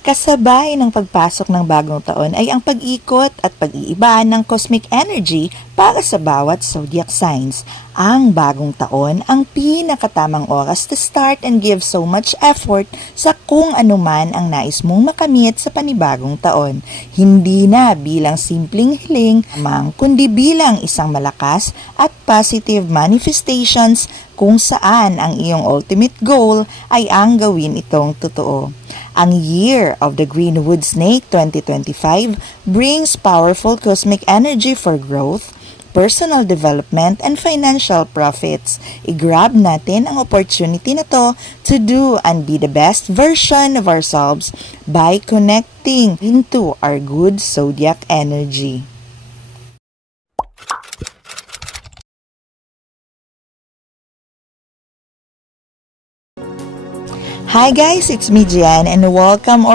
Kasabay ng pagpasok ng bagong taon ay ang pag-ikot at pag-iiba ng cosmic energy para sa bawat zodiac signs. Ang bagong taon ang pinakatamang oras to start and give so much effort sa kung anuman ang nais mong makamit sa panibagong taon. Hindi na bilang simpleng hiling lamang, kundi bilang isang malakas at positive manifestations kung saan ang iyong ultimate goal ay ang gawin itong totoo. Ang Year of the Greenwood Snake 2025 brings powerful cosmic energy for growth, personal development, and financial profits. I-grab natin ang opportunity na to do and be the best version of ourselves by connecting into our good zodiac energy. Hi guys, it's me Jan and welcome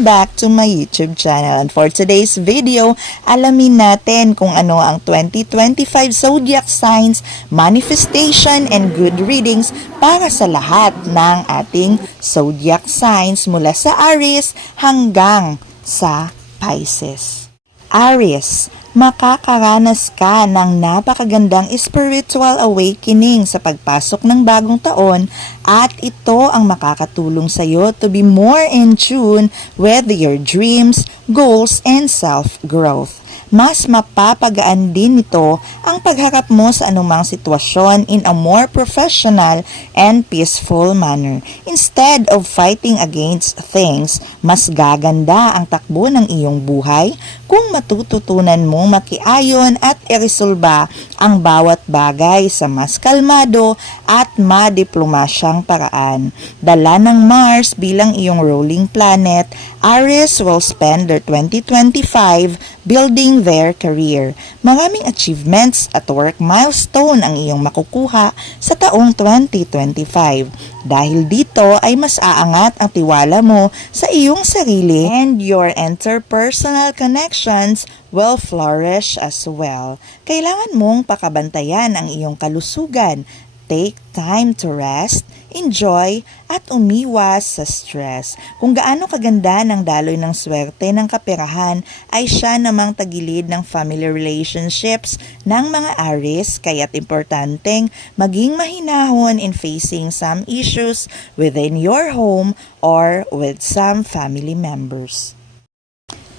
back to my YouTube channel. And for today's video, alamin natin kung ano ang 2025 zodiac signs, manifestation, and good readings para sa lahat ng ating zodiac signs mula sa Aries hanggang sa Pisces. Aries, makakaranas ka ng napakagandang spiritual awakening sa pagpasok ng bagong taon at ito ang makakatulong sa iyo to be more in tune with your dreams, goals, and self-growth. Mas mapapagaan din nito ang pagharap mo sa anumang sitwasyon in a more professional and peaceful manner. Instead of fighting against things, mas gaganda ang takbo ng iyong buhay kung matututunan mong makiayon at iresolba ang bawat bagay sa mas kalmado at madiplomasyang paraan. Dala ng Mars bilang iyong ruling planet, Aries will spend their 2025 building their career. Maraming achievements at work milestone ang iyong makukuha sa taong 2025. Dahil dito ay mas aangat ang tiwala mo sa iyong sarili and your interpersonal connections will flourish as well. Kailangan mong pakabantayan ang iyong kalusugan. Take time to rest, enjoy, at umiwas sa stress. Kung gaano kaganda ng daloy ng swerte ng kaperahan ay siya namang tagilid ng family relationships ng mga Aries, kaya't importanteng maging mahinahon in facing some issues within your home or with some family members.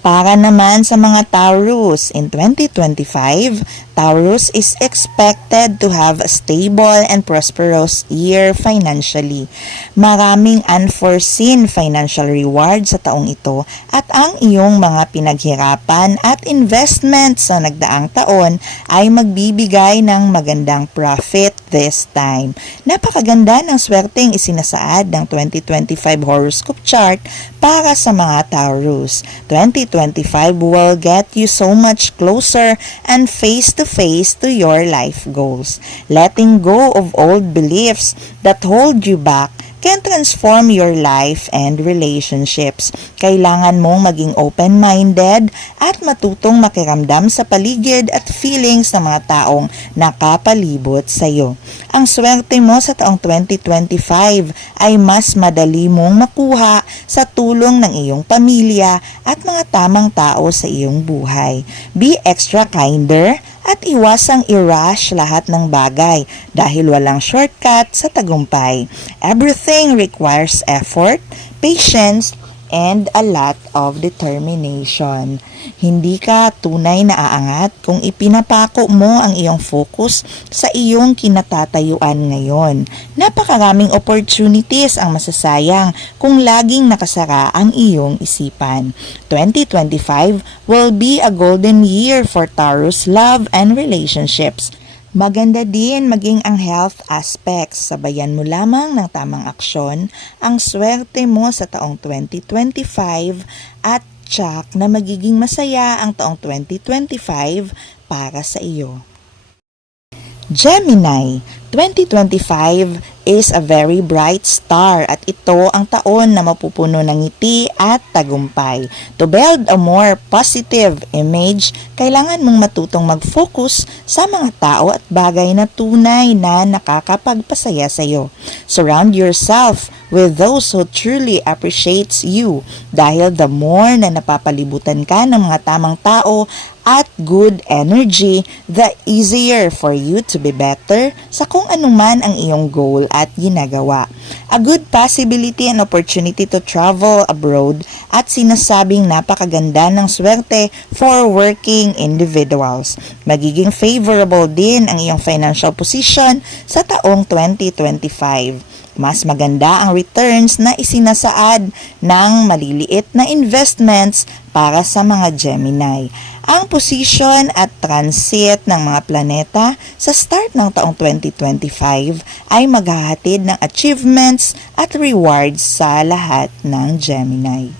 Para naman sa mga Taurus, in 2025, Taurus is expected to have a stable and prosperous year financially. Maraming unforeseen financial rewards sa taong ito at ang iyong mga pinaghirapan at investment sa nagdaang taon ay magbibigay ng magandang profit this time. Napakaganda ng swerteng isinasaad ng 2025 horoscope chart para sa mga Taurus. 2025 will get you so much closer and face-to-face to your life goals. Letting go of old beliefs that hold you back can transform your life and relationships. Kailangan mong maging open-minded at matutong makiramdam sa paligid at feelings ng mga taong nakapalibot sa iyo. Ang swerte mo sa taong 2025 ay mas madali mong makuha sa tulong ng iyong pamilya at mga tamang tao sa iyong buhay. Be extra kinder at iwasang i-rush lahat ng bagay dahil walang shortcut sa tagumpay. Everything requires effort, patience, and a lot of determination. Hindi ka tunay na aangat kung ipinapako mo ang iyong focus sa iyong kinatatayuan ngayon. Napakaraming opportunities ang masasayang kung laging nakasara ang iyong isipan. 2025 will be a golden year for Taurus love and relationships. Maganda din maging ang health aspects. Sabayan mo lamang ng tamang aksyon ang swerte mo sa taong 2025 at tsak na magiging masaya ang taong 2025 para sa iyo. Gemini, 2025 is a very bright star at ito ang taon na mapupuno ng ngiti at tagumpay. To build a more positive image, kailangan mong matutong mag-focus sa mga tao at bagay na tunay na nakakapagpasaya sa iyo. Surround yourself with those who truly appreciates you dahil the more na napapalibutan ka ng mga tamang tao at good energy, the easier for you to be better sa kung anuman ang iyong goal at ginagawa. A good possibility and opportunity to travel abroad at sinasabing napakaganda ng swerte for working individuals. Magiging favorable din ang iyong financial position sa taong 2025. Mas maganda ang returns na isinasaad ng maliliit na investments para sa mga Gemini. Ang position at transit ng mga planeta sa start ng taong 2025 ay maghahatid ng achievements at rewards sa lahat ng Gemini.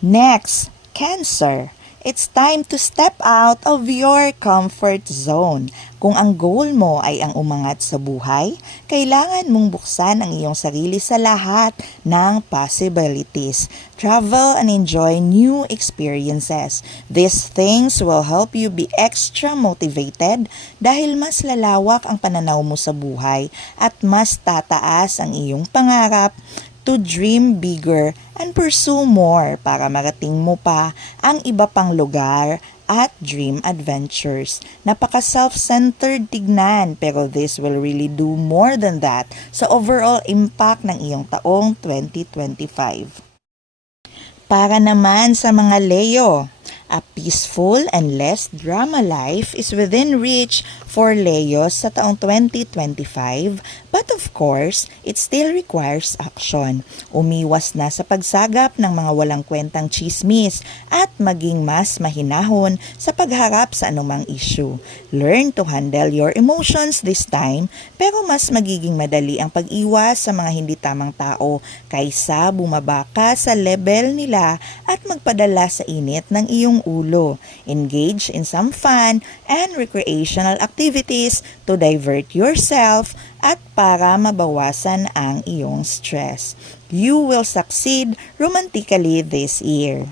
Next, Cancer. It's time to step out of your comfort zone. Kung ang goal mo ay ang umangat sa buhay, kailangan mong buksan ang iyong sarili sa lahat ng possibilities. Travel and enjoy new experiences. These things will help you be extra motivated dahil mas lalawak ang pananaw mo sa buhay at mas tataas ang iyong pangarap to dream bigger and pursue more para marating mo pa ang iba pang lugar at dream adventures. Napaka self-centered tignan pero this will really do more than that sa overall impact ng iyong taong 2025. Para naman sa mga Leo, a peaceful and less drama life is within reach for Leo sa taong 2025, but of course, it still requires action. Umiwas na sa pagsagap ng mga walang kwentang chismis at maging mas mahinahon sa pagharap sa anumang issue. Learn to handle your emotions this time, pero mas magiging madali ang pag-iwas sa mga hindi tamang tao kaysa bumaba ka sa level nila at magpadala sa init ng iyong ulo. Engage in some fun and recreational activities to divert yourself at para mabawasan ang iyong stress. You will succeed romantically this year.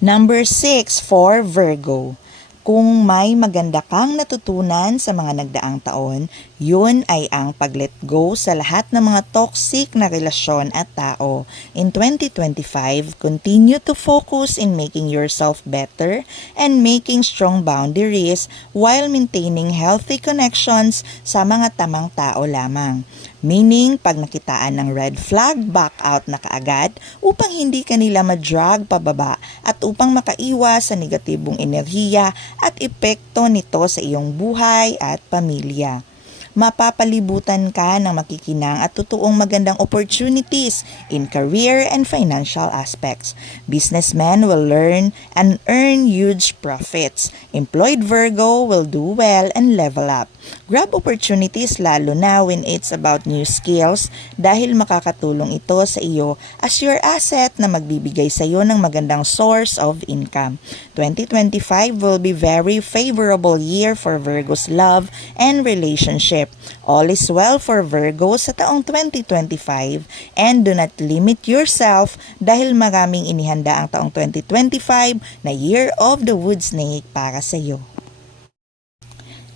Number 6 for Virgo. Kung may maganda kang natutunan sa mga nagdaang taon, yun ay ang pag-let go sa lahat ng mga toxic na relasyon at tao. In 2025, continue to focus in making yourself better and making strong boundaries while maintaining healthy connections sa mga tamang tao lamang. Meaning, pag nakitaan ng red flag, back out na kaagad upang hindi kanila ma-drag pababa at upang makaiwas sa negatibong enerhiya at epekto nito sa iyong buhay at pamilya. Mapapalibutan ka ng makikinang at totoong magandang opportunities in career and financial aspects. Businessmen will learn and earn huge profits. Employed Virgo will do well and level up. Grab opportunities lalo na when it's about new skills dahil makakatulong ito sa iyo as your asset na magbibigay sa iyo ng magandang source of income. 2025 will be very favorable year for Virgo's love and relationship. All is well for Virgo sa taong 2025 and do not limit yourself dahil maraming inihanda ang taong 2025 na Year of the Wood Snake para sa iyo.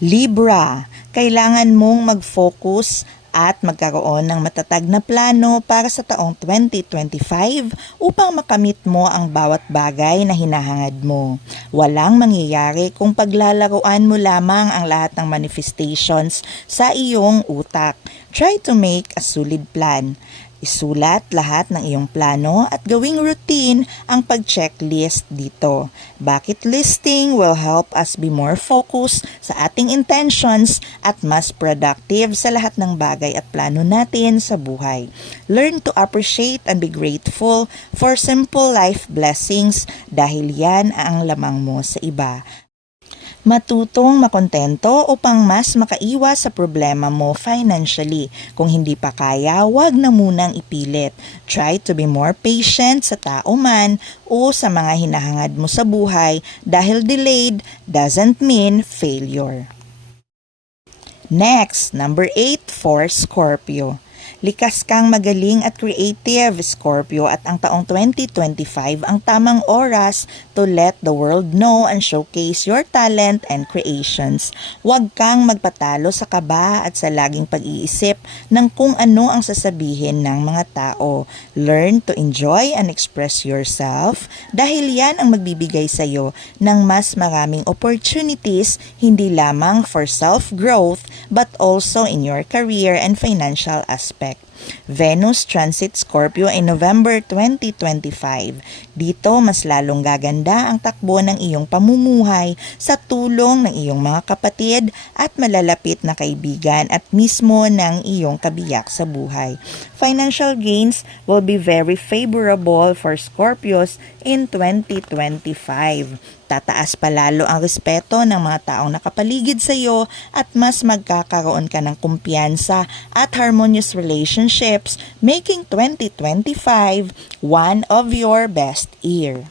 Libra, kailangan mong mag-focus at magkaroon ng matatag na plano para sa taong 2025 upang makamit mo ang bawat bagay na hinahangad mo. Walang mangyayari kung paglalaruan mo lamang ang lahat ng manifestations sa iyong utak. Try to make a solid plan. Isulat lahat ng iyong plano at gawing routine ang pag-checklist dito. Bucket listing will help us be more focused sa ating intentions at mas productive sa lahat ng bagay at plano natin sa buhay. Learn to appreciate and be grateful for simple life blessings dahil yan ang lamang mo sa iba. Matutong makontento upang mas makaiwas sa problema mo financially. Kung hindi pa kaya, huwag na munang ipilit. Try to be more patient sa tao man o sa mga hinahangad mo sa buhay dahil delayed doesn't mean failure. Next, number 8 for Scorpio. Likas kang magaling at creative, Scorpio, at ang taong 2025 ang tamang oras to let the world know and showcase your talent and creations. Huwag kang magpatalo sa kaba at sa laging pag-iisip ng kung ano ang sasabihin ng mga tao. Learn to enjoy and express yourself dahil yan ang magbibigay sa iyo ng mas maraming opportunities hindi lamang for self-growth but also in your career and financial aspect. Venus transit Scorpio in November 2025. Dito mas lalong gaganda ang takbo ng iyong pamumuhay sa tulong ng iyong mga kapatid at malalapit na kaibigan at mismo ng iyong kabiyak sa buhay. Financial gains will be very favorable for Scorpios in 2025. Tataas palalo ang respeto ng mga taong nakapaligid sa iyo at mas magkakaroon ka ng kumpiyansa at harmonious relationships, making 2025 one of your best year.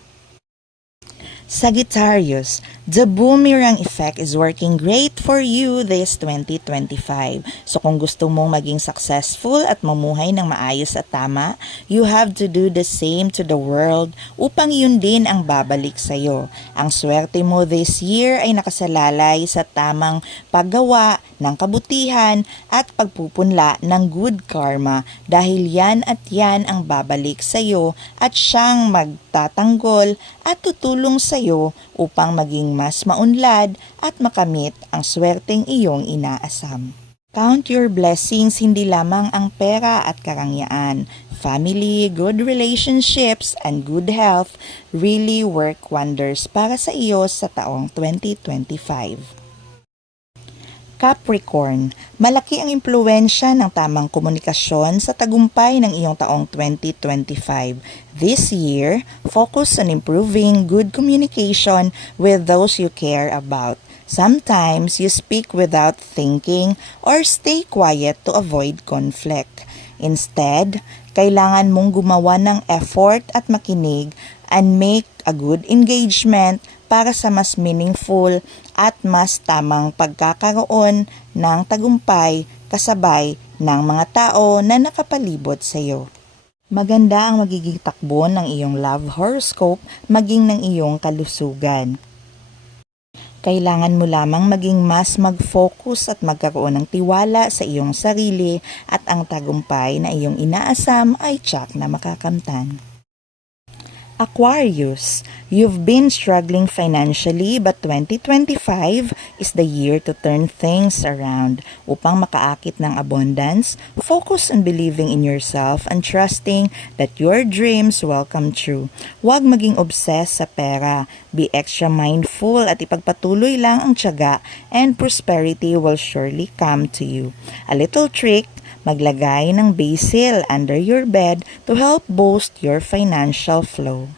Sagittarius, the boomerang effect is working great for you this 2025. So kung gusto mong maging successful at mamuhay ng maayos at tama, you have to do the same to the world upang yun din ang babalik sa iyo. Ang swerte mo this year ay nakasalalay sa tamang paggawa ng kabutihan at pagpupunla ng good karma dahil yan at yan ang babalik sa iyo at siyang magtatanggol at tutulong sa iyo upang maging mas maunlad at makamit ang swerteng iyong inaasam. Count your blessings, hindi lamang ang pera at karangyaan. Family, good relationships, and good health really work wonders para sa iyo sa taong 2025. Capricorn, malaki ang impluwensya ng tamang komunikasyon sa tagumpay ng iyong taong 2025. This year, focus on improving good communication with those you care about. Sometimes you speak without thinking or stay quiet to avoid conflict. Instead, kailangan mong gumawa ng effort at makinig and make a good engagement para sa mas meaningful at mas tamang pagkakaroon ng tagumpay kasabay ng mga tao na nakapalibot sa iyo. Maganda ang magiging takbo ng iyong love horoscope maging ng iyong kalusugan. Kailangan mo lamang maging mas mag-focus at magkaroon ng tiwala sa iyong sarili at ang tagumpay na iyong inaasam ay tiyak na makakamtan. Aquarius, you've been struggling financially but 2025 is the year to turn things around. Upang makaakit ng abundance, focus on believing in yourself and trusting that your dreams will come true. Huwag maging obsessed sa pera. Be extra mindful at ipagpatuloy lang ang tiyaga and prosperity will surely come to you. A little trick, maglagay ng basil under your bed to help boost your financial flow.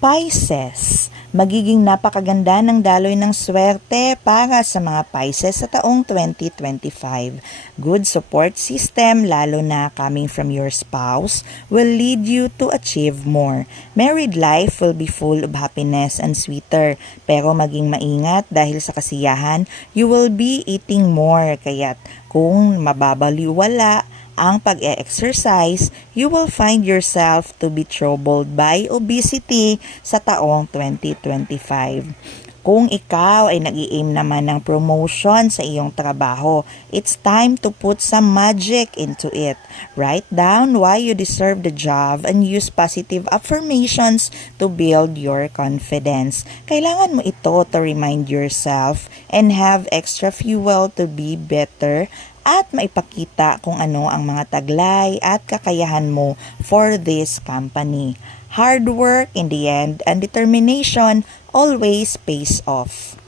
Pisces, magiging napakaganda ng daloy ng swerte para sa mga Pisces sa taong 2025. Good support system, lalo na coming from your spouse, will lead you to achieve more. Married life will be full of happiness and sweeter, pero maging maingat dahil sa kasiyahan, you will be eating more. Kaya't kung mababaliwala ang pag-e-exercise, you will find yourself to be troubled by obesity sa taong 2025. Kung ikaw ay nag-i-aim naman ng promotion sa iyong trabaho, it's time to put some magic into it. Write down why you deserve the job and use positive affirmations to build your confidence. Kailangan mo ito to remind yourself and have extra fuel to be better at maipakita kung ano ang mga taglay at kakayahan mo for this company. Hard work in the end and determination always pays off.